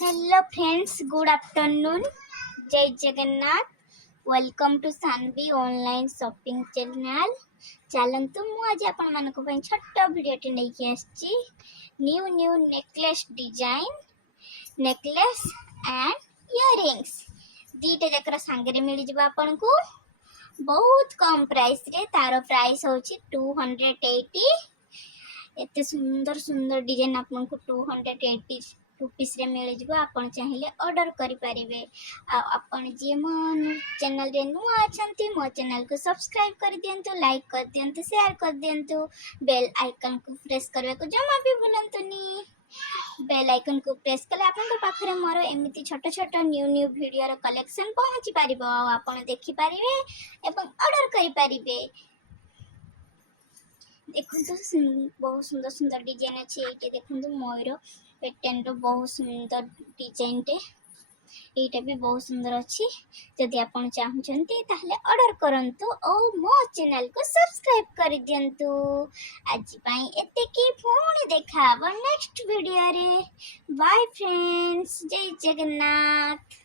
Hello friends, good afternoon. Jai Jagannath. Welcome to Sanvi online shopping channel. चलतु मुझे आपण मानक छोट भिडियोटी नहीं आसी। New new necklace design, necklace and earrings दीटा जाकर सांगे मिल जावा आपन को बहुत कम प्राइस रे। तार प्राइस होची 280। एते सुंदर सुंदर डिजाइन आपन को 280 रुपीस रे मिल जावा। आपन चाहिए ऑर्डर करि परिबे। आपन जे मन चैनल रे नुआ अछंती मो चैनल को सब्सक्राइब कर दियंतु, लाइक कर दियंतु, शेयर कर दियंतु। बेल आइकन को प्रेस करबे को जमा भी भूलंतुनी। बेल आइकन को प्रेस कले आपन पाखरे मोर एमिति छोट छोट न्यू न्यू वीडियो रो कलेक्शन पहुंची परिबो। आपन देखि परिबे एवं ऑर्डर करि परिबे। देखो बहुत सुंदर सुंदर डिजाइन अच्छे। ये देखो मयूर पैटर्न रो बहुत सुंदर डिजाइन टे। ये भी बहुत सुंदर अच्छी। जदि आपण चाहूचंती ताहले ऑर्डर करंतु और मो चैनल को सब्सक्राइब कर दियंतु। आज पई एते की पुणी देखाबो नेक्स्ट वीडियो रे। बाय फ्रेंड्स, जय जगन्नाथ।